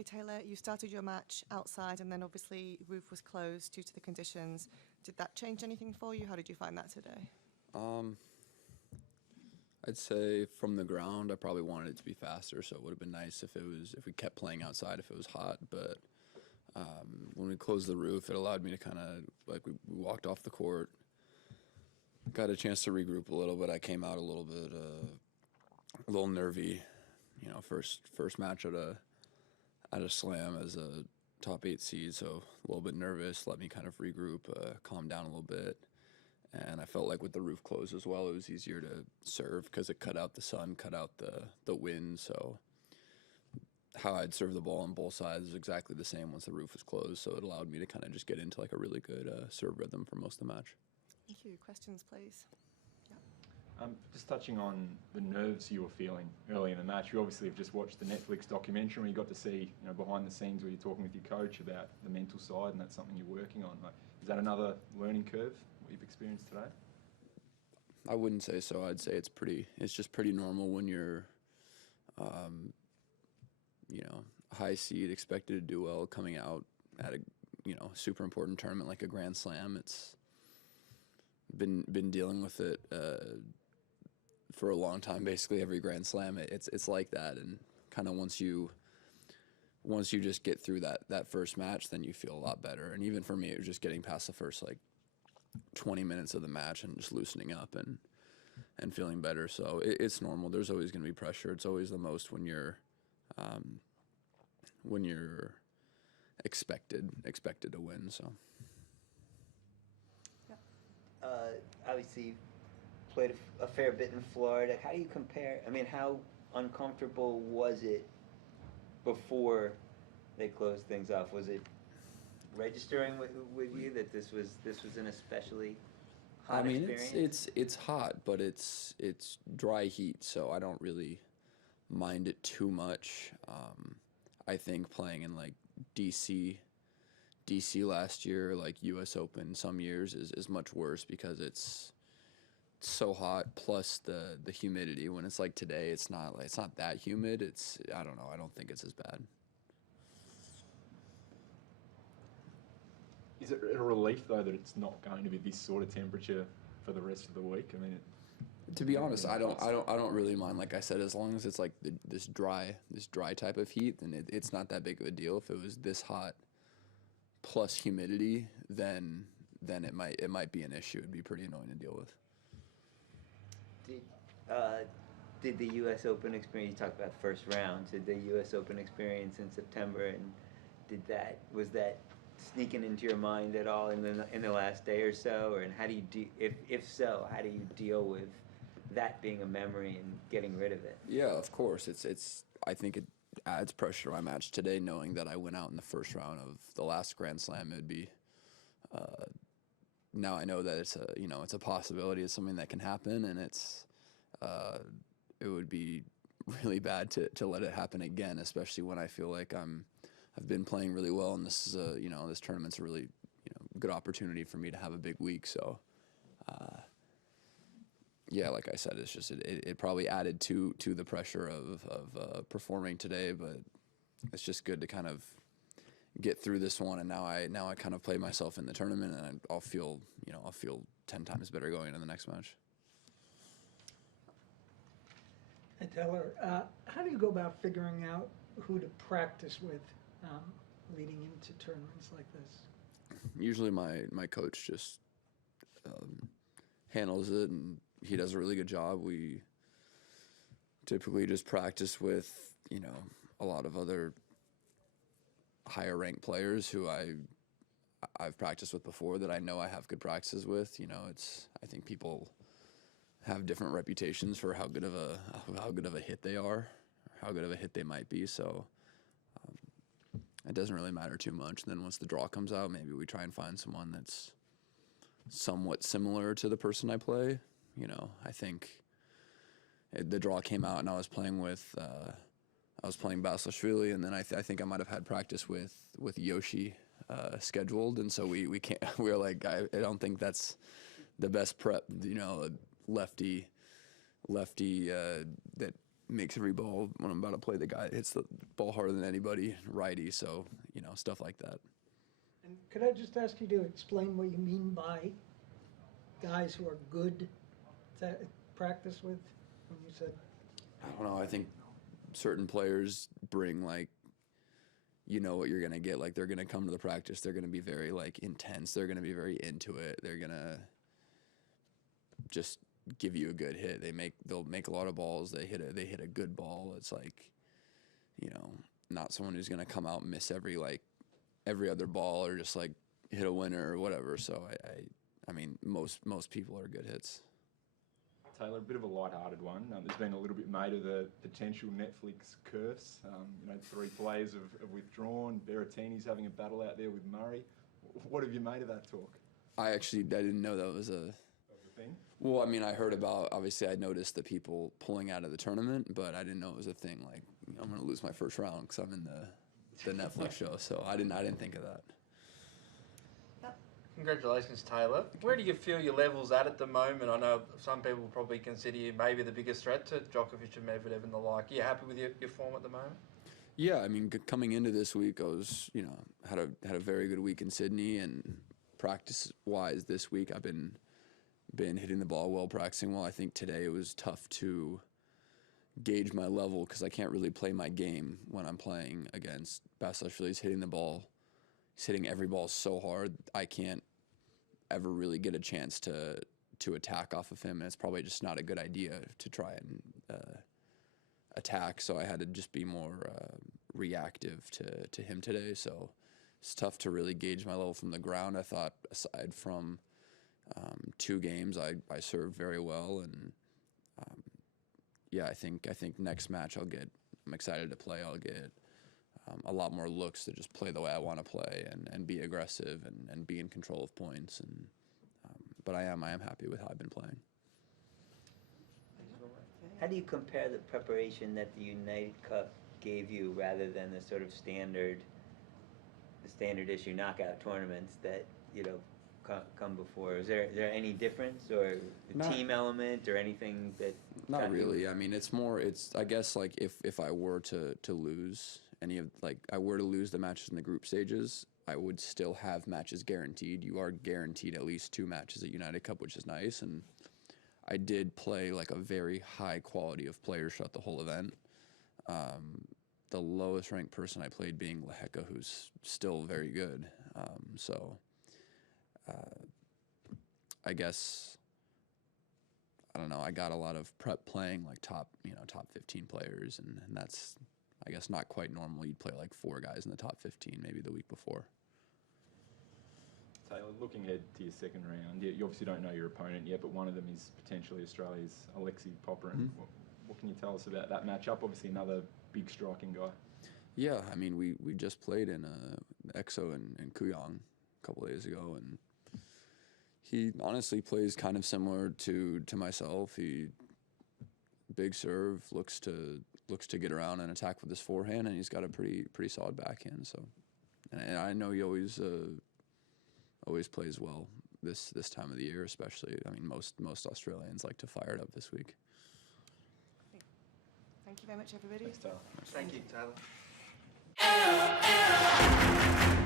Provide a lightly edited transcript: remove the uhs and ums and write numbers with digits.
Okay, Taylor, you started your match outside and then obviously roof was closed due to the conditions. Did that change anything for you? How did you find that today? I'd say from the ground, I probably wanted it to be faster, so it would have been nice if we kept playing outside if it was hot. But when we closed the roof, it allowed me to kind of we walked off the court, got a chance to regroup a little bit. I came out a little bit, a little nervy, first match at a slam as a top 8 seed, so a little bit nervous. Let me kind of regroup, calm down a little bit. And I felt like with the roof closed as well, it was easier to serve because it cut out the sun, cut out the wind. So how I'd serve the ball on both sides is exactly the same once the roof was closed. So it allowed me to kind of just get into like a really good serve rhythm for most of the match. Thank you. Questions, please. Just touching on the nerves you were feeling early in the match. You obviously have just watched the Netflix documentary where you got to see, behind the scenes where you're talking with your coach about the mental side, and that's something you're working on. Like, is that another learning curve, what you've experienced today? I wouldn't say so. I'd say it's just pretty normal when you're, high seed, expected to do well, coming out at a, super important tournament like a Grand Slam. It's been dealing with it for a long time. Basically, every Grand Slam, it's like that, and kind of once you just get through that first match, then you feel a lot better. And even for me, it was just getting past the first 20 minutes of the match and just loosening up and feeling better. So it's normal. There's always going to be pressure. It's always the most when you're expected to win. So. Obviously, you've played a fair bit in Florida. How do you compare? I mean, how uncomfortable was it before they closed things off? Was it registering with you that this was an especially hot experience? It's hot, but it's dry heat, so I don't really mind it too much. I think playing in DC last year, U.S. Open some years is much worse because it's so hot. Plus the humidity. When it's like today, it's not that humid. I don't know. I don't think it's as bad. Is it a relief though that it's not going to be this sort of temperature for the rest of the week? I mean, to be honest, I don't really mind. Like I said, as long as it's this dry type of heat, then it's not that big of a deal. If it was this hot plus humidity, then it might be an issue. It'd be pretty annoying to deal with. Did the U.S. Open experience, you talked about first round, did the U.S. Open experience in September, and was that sneaking into your mind at all in the last day or so? And how do you if so, how do you deal with that being a memory and getting rid of it? Yeah, of course. I think it adds pressure to my match today, knowing that I went out in the first round of the last Grand Slam. It'd be now I know that it's a possibility. It's something that can happen, and it would be really bad to let it happen again, especially when I feel like I've been playing really well, and this is this tournament's a really good opportunity for me to have a big week. So yeah, like I said, it's just it probably added to the pressure of performing today, but it's just good to kind of get through this one, and now I kind of play myself in the tournament, and I'll feel 10 times better going into the next match. Hey Taylor, how do you go about figuring out who to practice with leading into tournaments like this? Usually my coach just handles it, and he does a really good job. We typically just practice with a lot of other higher ranked players who I've practiced with before that I know I have good practices with. I think people have different reputations for how good of a hit they are, or how good of a hit they might be. So it doesn't really matter too much. And then once the draw comes out, maybe we try and find someone that's somewhat similar to the person I play. I think the draw came out and I was playing Basilashvili, and then I think I might have had practice with Yoshi scheduled, and so we can't. We were like, I don't think that's the best prep. Lefty that makes every ball when I'm about to play the guy that hits the ball harder than anybody, righty. So stuff like that. And could I just ask you to explain what you mean by guys who are good to practice with when you said? I don't know. I think certain players bring like, what you're going to get. Like they're going to come to the practice. They're going to be very like intense. They're going to be very into it. They're going to just give you a good hit. They'll make a lot of balls. They hit a good ball. It's like, not someone who's going to come out and miss every other ball or just like hit a winner or whatever. So I mean, most people are good hits. Taylor, a bit of a light-hearted one. There's been a little bit made of the potential Netflix curse. 3 players have withdrawn. Berrettini's having a battle out there with Murray. What have you made of that talk? I didn't know that was a Thing? Well, I mean, I heard about, obviously I noticed the people pulling out of the tournament, but I didn't know it was a thing. Like, I'm going to lose my first round because I'm in the Netflix show. So I didn't think of that. Congratulations, Taylor. Where do you feel your level's at the moment? I know some people probably consider you maybe the biggest threat to Djokovic and Medvedev and the like. Are you happy with your form at the moment? Yeah, I mean, coming into this week, I was, had a very good week in Sydney, and practice-wise this week, I've been hitting the ball well, practicing well. I think today it was tough to gauge my level because I can't really play my game when I'm playing against Basilashvili. He's hitting the ball. He's hitting every ball so hard, I can't ever really get a chance to attack off of him, and it's probably just not a good idea to try and attack. So I had to just be more reactive to him today. So it's tough to really gauge my level from the ground. I thought aside from 2 games, I served very well, and I think next match I'm excited to play. I'll get a lot more looks to just play the way I want to play and be aggressive and be in control of points. And but I am happy with how I've been playing. How do you compare the preparation that the United Cup gave you rather than the sort of standard issue knockout tournaments that come before? Is there any difference or the team element or anything that? Not really. I mean, it's I guess like if I were to lose I were to lose the matches in the group stages, I would still have matches guaranteed. You are guaranteed at least 2 matches at United Cup, which is nice. And I did play like a very high quality of players throughout the whole event. The lowest ranked person I played being Lehecka, who's still very good. I guess, I don't know, I got a lot of prep playing like top 15 players, and that's, I guess, not quite normal. You'd play like 4 guys in the top 15 maybe the week before. Taylor, looking ahead to your second round, you obviously don't know your opponent yet, but one of them is potentially Australia's Alexei Popyrin. What can you tell us about that matchup? Obviously another big striking guy. Yeah, I mean, we just played in EXO in Kuyong a couple of days ago, and he honestly plays kind of similar to myself. He big serve, looks to get around and attack with his forehand, and he's got a pretty solid backhand. So, and I know he always plays well this time of the year, especially. I mean, most Australians like to fire it up this week. Thank you very much, everybody. Thanks, Taylor. Thank you, Taylor.